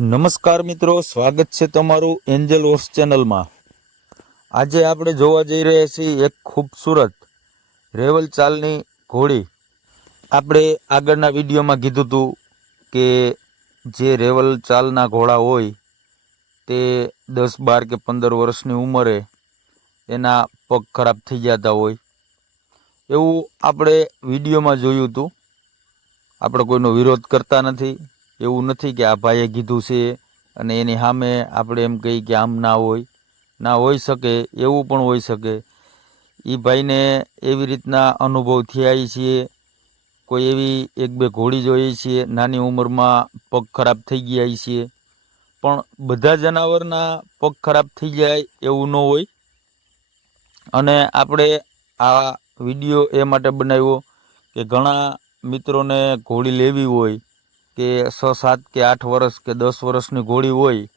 નમસ્કાર મિત્રો, સ્વાગત છે તમારું એન્જલ હોર્સ ચેનલમાં। આજે આપણે જોવા જઈ રહ્યા છીએ એક ખૂબસૂરત રેવલ ચાલની ઘોડી। આપણે આગળના વિડીયોમાં કીધું હતું કે જે રેવલ ચાલના ઘોડા હોય તે 10, 12 કે 15 વર્ષની ઉંમરે એના પગ ખરાબ થઈ જતા હોય એવું આપણે વિડીયોમાં જોયું હતું। આપણે કોઈનો વિરોધ કરતા નથી। એવું નથી કે આ ભાઈએ કીધું છે અને એની સામે આપણે એમ કહીએ કે આમ ના હોય, ના હોઈ શકે। એવું પણ હોઈ શકે। એ ભાઈને એવી રીતના અનુભવ થયા છીએ। કોઈ એવી એક બે ઘોડી જોઈએ છીએ નાની ઉંમરમાં પગ ખરાબ થઈ ગયા છીએ, પણ બધા જનાવરના પગ ખરાબ થઈ જાય એવું ન હોય। અને આપણે આ વિડીયો એ માટે બનાવ્યો કે ઘણા મિત્રોને ઘોડી લેવી હોય કે 6, 7 કે 8 વર્ષ કે 10 વર્ષની ઘોડી હોય,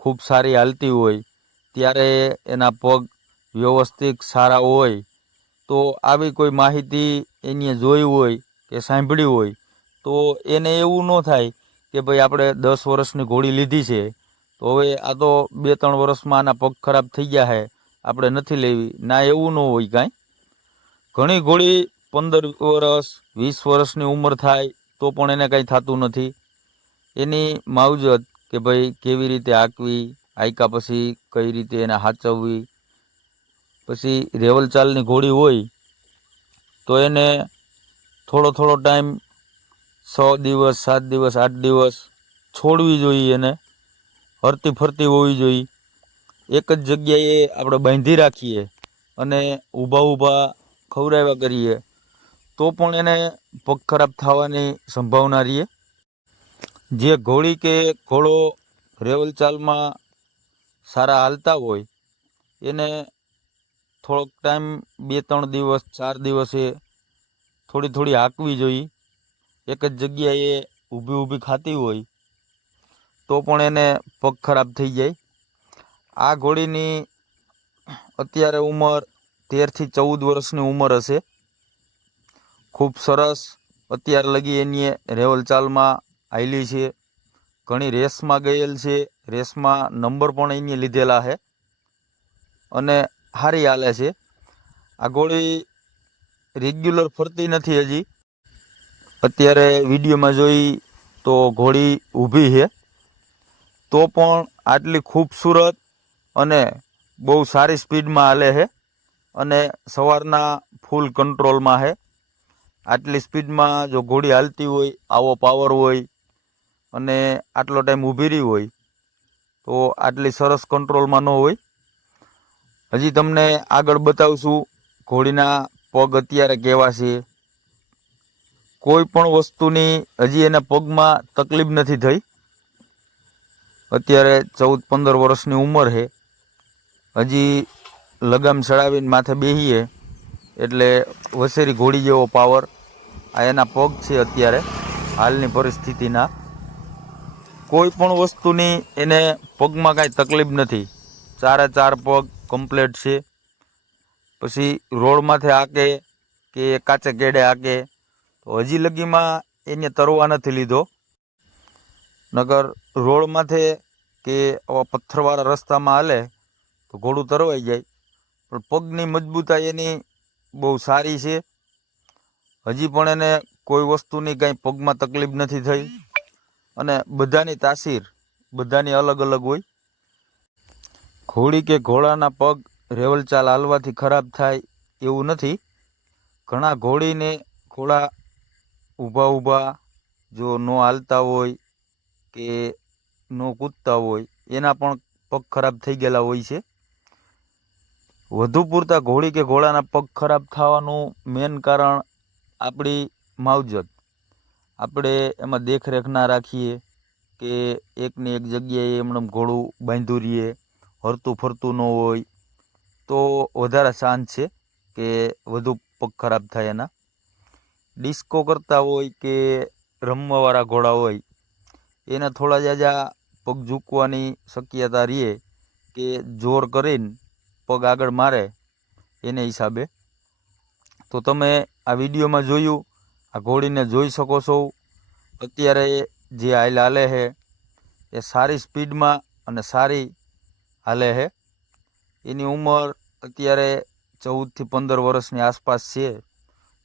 ખૂબ સારી હાલતી હોય, ત્યારે એના પગ વ્યવસ્થિત સારા હોય તો આવી કોઈ માહિતી એને જોઈ હોય કે સાંભળી હોય તો એને એવું ન થાય કે ભાઈ આપણે 10 વર્ષની ઘોડી લીધી છે તો હવે આ તો 2-3 વર્ષમાં આના પગ ખરાબ થઈ ગયા છે, આપણે નથી લેવી। ના, એવું ન હોય કાંઈ। ઘણી ઘોડી 15 વર્ષ 20 વર્ષની ઉંમર થાય તો પણ એને કાંઈ થતું નથી। એની માવજત કે ભાઈ કેવી રીતે હાંકવી, હાંક્યા પછી કઈ રીતે એને સાચવવી। પછી રેવલ ચાલની ઘોડી હોય તો એને થોડો ટાઈમ 6 દિવસ 7 દિવસ 8 દિવસ છોડવી જોઈએ। એને હરતી ફરતી હોવી જોઈએ। એક જ જગ્યાએ આપણે બાંધી રાખીએ અને ઊભા ખવડાવ્યા કરીએ તો પણ એને પગ ખરાબ થવાની સંભાવના રહે। જે ઘોડી કે ઘોડો રેવલ ચાલમાં સારા હાલતા હોય એને થોડોક ટાઈમ 2-3 દિવસ 4 દિવસે થોડી હાંકવી જોઈએ। એક જ જગ્યાએ ઊભી ખાતી હોય તો પણ એને પગ ખરાબ થઈ જાય। આ ઘોડીની અત્યારે ઉંમર 13 થી 14 વર્ષની ઉંમર હશે। ખૂબ સરસ અત્યાર લગી એની રેવલ ચાલમાં હાલી છે। ઘણી રેસમાં ગયેલ છે, રેસમાં નંબર પણ એને લીધેલા છે અને સારી હાલે છે। આ ઘોડી રેગ્યુલર ફરતી નથી હજી। અત્યારે વિડીયોમાં જોઈ તો ઘોડી ઊભી છે તો પણ આટલી ખૂબસૂરત અને બહુ સારી સ્પીડમાં હાલે છે અને સવારના ફૂલ કંટ્રોલમાં છે। આટલી સ્પીડમાં જો ઘોડી હાલતી હોય, આવો પાવર હોય અને આટલો ટાઈમ ઊભી રહી હોય તો આટલી સરસ કંટ્રોલમાં ન હોય। હજી તમને આગળ બતાવશું ઘોડીના પગ અત્યારે કેવા છે। કોઈ પણ વસ્તુની હજી એના પગમાં તકલીફ નથી થઈ। અત્યારે 14-15 વર્ષની ઉંમર છે। હજી લગામ ચડાવીને માથે બેસીએ એટલે વસેરી ઘોડી જેવો પાવર આ એના પગ છે। અત્યારે હાલની પરિસ્થિતિના કોઈ પણ વસ્તુની એને પગમાં કાંઈ તકલીફ નથી। 4 પગ કમ્પ્લેટ છે। પછી રોડમાંથી હાકે કે કાચે કેડે હાકે તો હજી લગીમાં એને તરવા નથી લીધો। નગર રોડમાંથી કે આવા પથ્થરવાળા રસ્તામાં હાલે તો ઘોડું તરવાઈ જાય, પણ પગની મજબૂતાઈ એની બહુ સારી છે। હજી પણ એને કોઈ વસ્તુની કાંઈ પગમાં તકલીફ નથી થઈ અને બધાની તાસીર બધાની અલગ અલગ હોય। ઘોડી કે ઘોડાના પગ રેવલ ચાલ હાલવાથી ખરાબ થાય એવું નથી। ઘણા ઘોડીને ઘોડા ઊભા જો ન હાલતા હોય કે ન કૂદતા હોય એના પણ પગ ખરાબ થઈ ગયેલા હોય છે। વધુ પૂરતા ઘોડી કે ઘોડાના પગ ખરાબ થવાનું મેન કારણ આપણી માવજત। આપણે એમાં દેખરેખ ના રાખીએ કે એકની એક જગ્યાએ એમણે ઘોડું બાંધ્યું રહીએ, હરતું ફરતું ન હોય તો વધારે ચાન્સ છે કે વધુ પગ ખરાબ થાય એના। ડિસ્કો કરતા હોય કે રમવાવાળા ઘોડા હોય એને થોડા જાજા પગ ઝૂકવાની શક્યતા રહે કે જોર કરીને પગ આગળ મારે એને હિસાબે। તો તમે આ વિડીયોમાં જોયું, આ ઘોડીને જોઈ શકો છો। અત્યારે જે હાલે છે એ સારી સ્પીડમાં અને સારી હાલે છે. એની ઉંમર અત્યારે 14 થી 15 વર્ષની આસપાસ છે,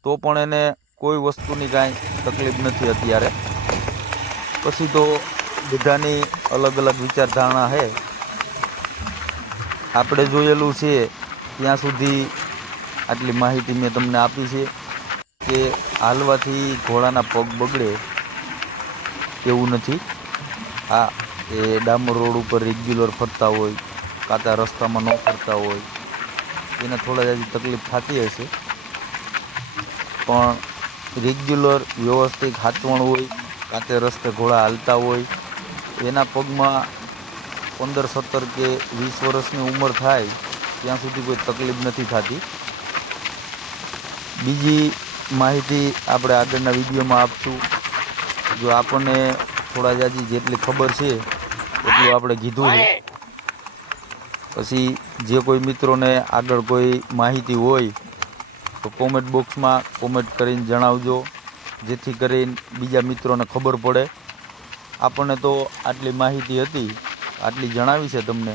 તો પણ એને કોઈ વસ્તુની કાંઈ તકલીફ નથી અત્યારે. પછી તો બધાની અલગ અલગ વિચારધારણા છે. આપણે જોયેલું છે ત્યાં સુધી આટલી માહિતી મેં તમને આપી છે કે હાલવાથી ઘોડાના પગ બગડે એવું નથી. હા, એ ડામર રોડ ઉપર રેગ્યુલર ફરતા હોય, કાચા રસ્તામાં ન ફરતા હોય, એને થોડા જાજી તકલીફ થતી હશે, પણ રેગ્યુલર વ્યવસ્થિત હાચવણ હોય, કાચે રસ્તે ઘોડા હાલતા હોય, એના પગમાં 15, 17 કે 20 વર્ષની ઉંમર થાય ત્યાં સુધી કોઈ તકલીફ નથી થતી. બીજી માહિતી આપણે આગળના વિડીયોમાં આપશું. જો આપણને થોડા જાજી જેટલી ખબર છે એટલું આપણે કીધું છે. પછી જે કોઈ મિત્રોને આગળ કોઈ માહિતી હોય તો કોમેન્ટ બોક્સમાં કોમેન્ટ કરીને જણાવજો, જેથી કરીને બીજા મિત્રોને ખબર પડે. આપણને તો આટલી માહિતી હતી, આટલી જણાવી છે તમને,